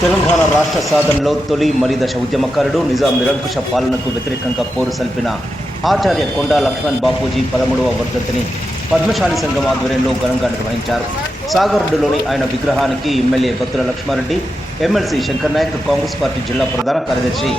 తెలంగాణ రాష్ట్ర సాధనలో తొలి మలిదశ ఉద్యమకారుడు, నిజాం నిరంకుశ పాలనకు వ్యతిరేకంగా పోరు సల్పిన ఆచార్య కొండా లక్ష్మణ్ బాపూజీ 13వ వర్ధంతిని పద్మశాలి సంఘం ఆధ్వర్యంలో ఘనంగా నిర్వహించారు. సాగర్లోని ఆయన విగ్రహానికి MLA Battula Lakshma Reddy, MLC Shankar Nayak, Congress party జిల్లా ప్రధాన కార్యదర్శి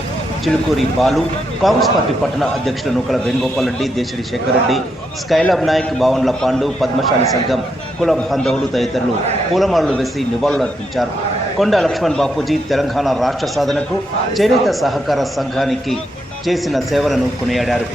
చిలుకూరి బాలు, కాంగ్రెస్ పార్టీ పట్టణ అధ్యక్షులు నూకల వేణుగోపాల్ రెడ్డి, దేశడి శేఖర్ రెడ్డి, స్కైలాబ్ నాయక్, బావన్ల పాండు, పద్మశాలి సంఘం కుల బాంధవులు తదితరులు పూలమాలలు వేసి నివాళులర్పించారు. కొండా లక్ష్మణ్ బాపూజీ తెలంగాణ రాష్ట్ర సాధనకు చేనేత సహకార సంఘానికి చేసిన సేవలను కొనియాడారు.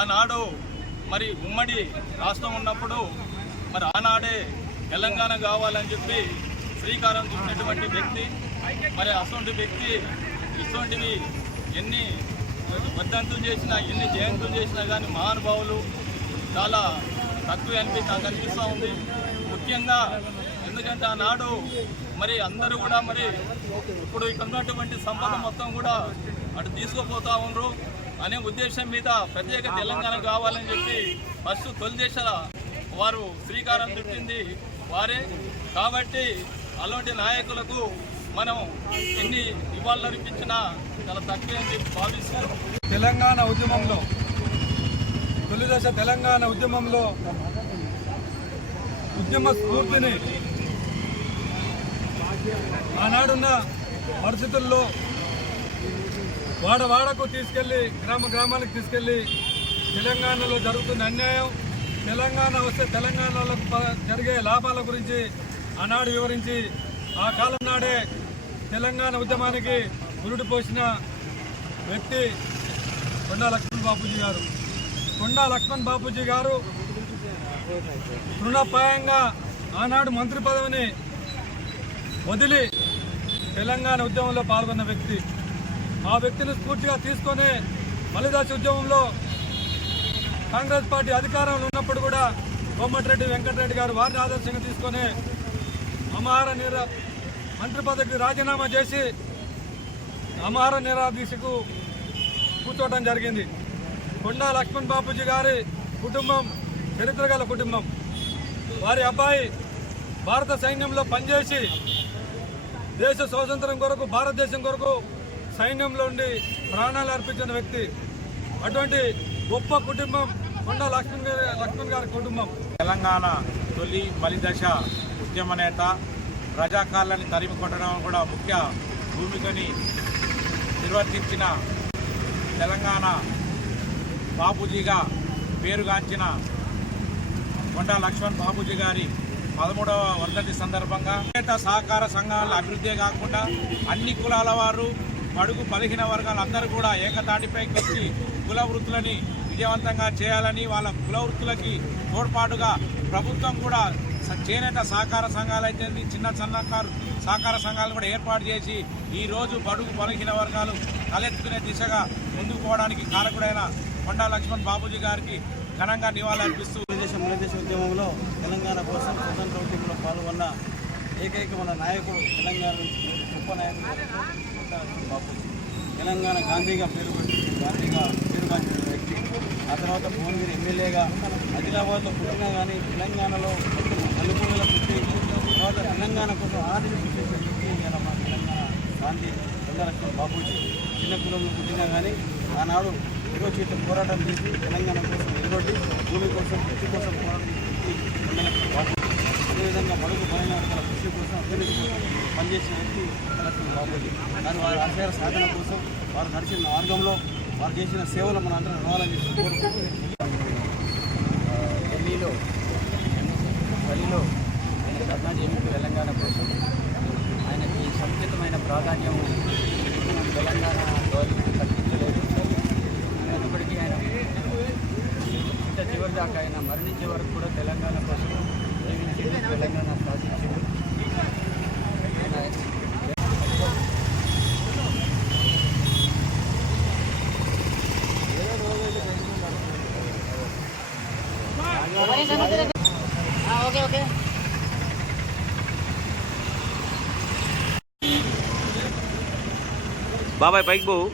ఆనాడు మరి ఉమ్మడి రాష్ట్రం ఉన్నప్పుడు మరి ఆనాడే తెలంగాణ కావాలని చెప్పి శ్రీకారం చుట్టినటువంటి వ్యక్తి, మరి అసొంటి వ్యక్తి ఇటువంటివి ఎన్ని వర్ధంతులు చేసినా, ఎన్ని జయంతులు చేసినా కానీ మహానుభావులు చాలా తక్కువ నాకు అనిపిస్తూ ఉంది. ముఖ్యంగా ఎందుకంటే ఆనాడు మరి అందరూ కూడా మరి ఇప్పుడు ఇక్కడ ఉన్నటువంటి సంపద మొత్తం కూడా అటు తీసుకుపోతూ ఉన్నారు అనే ఉద్దేశం మీద ప్రత్యేక తెలంగాణ కావాలని చెప్పి ఫస్ట్ తొలి దేశాల వారు శ్రీకారం చుట్టింది వారే. కాబట్టి అలాంటి నాయకులకు మనం ఎన్ని నివాళులర్పించినా చాలా తక్కువే అని చెప్పి భావిస్తారు. తెలంగాణ ఉద్యమంలో తొలి దశ తెలంగాణ ఉద్యమంలో ఉద్యమ స్ఫూర్తిని ఆనాడున్న పరిస్థితుల్లో వాడవాడకు తీసుకెళ్ళి గ్రామాలకు తీసుకెళ్ళి తెలంగాణలో జరుగుతున్న అన్యాయం, తెలంగాణ వస్తే తెలంగాణలో జరిగే లాభాల గురించి ఆనాడు వివరించి ఆ కాలం నాడే తెలంగాణ ఉద్యమానికి గురుడు పోసిన వ్యక్తి కొండా లక్ష్మణ్ బాపూజీ గారు. కొండా లక్ష్మణ్ బాపూజీ గారు తృణప్రాయంగా ఆనాడు మంత్రి పదవిని వదిలి తెలంగాణ ఉద్యమంలో పాల్గొన్న వ్యక్తి. ఆ వ్యక్తిని స్ఫూర్తిగా తీసుకొని మలిదశ ఉద్యమంలో కాంగ్రెస్ పార్టీ అధికారంలో ఉన్నప్పుడు కూడా కోమటిరెడ్డి వెంకటరెడ్డి గారు వారిని ఆదర్శంగా తీసుకొని మంత్రి పదవికి రాజీనామా చేసి అమహార నిరాదీక్షకు కూర్చోవడం జరిగింది. కొండా లక్ష్మణ్ బాపూజీ గారి కుటుంబం చరిత్ర గల కుటుంబం. వారి అబ్బాయి భారత సైన్యంలో పనిచేసి దేశ స్వాతంత్రం కొరకు, భారతదేశం కొరకు సైన్యంలో ఉండి ప్రాణాలు అర్పించిన వ్యక్తి. అటువంటి గొప్ప కుటుంబం కొండా లక్ష్మణ్ గారి కుటుంబం. తెలంగాణ తొలి మలిదశ ఉద్యమ నేత, రజాకార్లని తరిమి కొట్టడం కూడా ముఖ్య భూమికని నిర్వర్తించిన తెలంగాణ బాపూజీగా పేరుగాంచిన కొండా లక్ష్మణ్ బాపూజీ గారి 13వ వర్ధంతి సందర్భంగా చేనేత సహకార సంఘాల అభివృద్ధే కాకుండా అన్ని కులాల వారు, బడుగు బలహీన వర్గాలు అందరూ కూడా ఏకతాటిపైకి వచ్చి కుల వృత్తులని విజయవంతంగా చేయాలని, వాళ్ళ కుల వృత్తులకి తోడ్పాటుగా ప్రభుత్వం కూడా చేనేత సహకార సంఘాలు అయితే చిన్న సన్నకారు సహకార సంఘాలను కూడా ఏర్పాటు చేసి ఈరోజు బడుగు బలహీన వర్గాలు తలెత్తుకునే దిశగా ముందుకు పోవడానికి కారకుడైన కొండా లక్ష్మణ్ బాపూజీ గారికి ఘనంగా నివాళులర్పిస్తూ మలిదశ ఉద్యమంలో తెలంగాణ కోసం స్వతంత్ర ఉద్యమంలో పాల్గొన్న ఏకైక మన నాయకుడు, తెలంగాణ గొప్ప నాయకుడు బాపూజీ. తెలంగాణ గాంధీగా పేరుగాంచిన వ్యక్తి. ఆ తర్వాత భువనగిరి ఎమ్మెల్యేగా ఆదిలాబాద్లో పుట్టినా కానీ తెలంగాణలో నలుమూలల పుట్టి తర్వాత తెలంగాణ కోసం ఆర్థిక కృషి చేసే వ్యక్తి ఇలా మన తెలంగాణ గాంధీ కొండా లక్ష్మణ్ బాపూజీ. చిన్న కులంలో పుట్టినా కానీ ఆనాడు విరోచిత పోరాటం చేసి తెలంగాణ కోసం ఎదురొడ్డి భూమి కోసం, కృషి కోసం పోరాటం చేసి కొండా లక్ష్మణ్ బాపూజీ. అదేవిధంగా బడుగు బలైన వర్గాల కృషి కోసం, అభివృద్ధి కోసం పనిచేసిన వ్యక్తి కొండా లక్ష్మణ్ బాపూజీ. కానీ వారి ఆశయాల సాధన కోసం వారు నడిచిన మార్గంలో వారు చేసిన సేవలు మన అందరం ఇవ్వాలని కోరుకుంటున్నాం. ఢిల్లీలో తెలంగాణ కోసం ఆయనకి సముచితమైన ప్రాధాన్యం తెలంగాణ గవర్నమెంట్ కల్పించారు. చివరిదాకా ఆయన మరణించే వరకు కూడా తెలంగాణ కోసం జీవించింది, తెలంగాణ సాధించింది. ఓకే ఓకే బాబాయ్ పైకి పోవు.